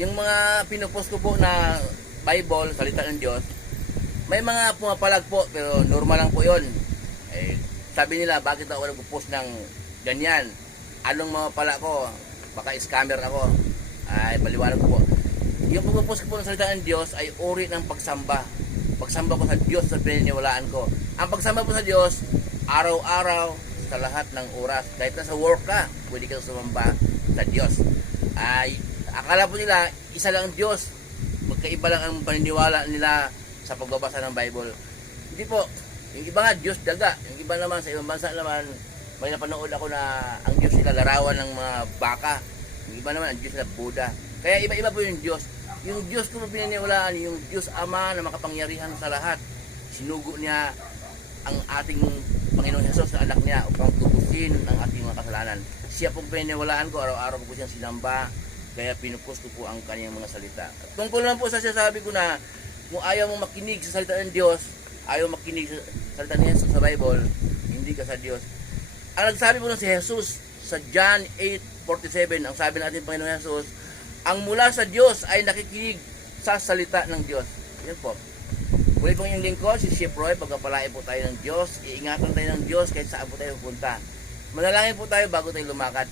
yung mga pinupost ko po na Bible, salita ng Diyos, may mga pumapalag po, pero normal lang po yun. Eh, sabi nila, bakit ako nagpo-post ng ganyan? Anong mapapala ko? Baka scammer ako. Ay, paliwanag ko po. Yung pagpo-post ko po ng salita ng Diyos ay uri ng pagsamba. Pagsamba ko sa Diyos sa pininiwalaan ko. Ang pagsamba po sa Diyos, araw-araw, sa lahat ng oras. Kahit nasa work ka, pwede kang sumamba sa Diyos. Ay, akala po nila, isa lang ang Diyos. Magkaiba lang ang paniniwala nila sa pagbabasa ng Bible. Hindi po. Yung iba nga, Diyos daga. Yung iba naman, sa ibang bansa naman, may napanood ako na ang Diyos nila larawan ng mga baka. Yung iba naman, ang Diyos nila Buddha. Kaya iba-iba po yung Diyos. Yung Diyos ko pininiwalaan, yung Diyos Ama na makapangyarihan sa lahat. Sinugo niya ang ating Panginoong Hesus na anak niya upang tubusin ang ating mga kasalanan. Siya pong pininiwalaan ko, araw-araw ko siyang sinamba, kaya pinupost ko po ang kanyang mga salita. At tungkol lang po sa sinasabi ko na kung ayaw mong makinig sa salita ng Diyos, ayaw makinig sa salita ni Jesus sa Bible, hindi ka sa Diyos. Ang nagsabi po si Jesus sa John 8:47, ang sabi natin Panginoong Hesus, ang mula sa Diyos ay nakikinig sa salita ng Diyos. Yan po. Muli pong yung lingkod, si Chef Roy, pagkapalain po tayo ng Diyos, iingatan tayo ng Diyos kahit saan po tayo pupunta. Manalangin po tayo bago tayo lumakad.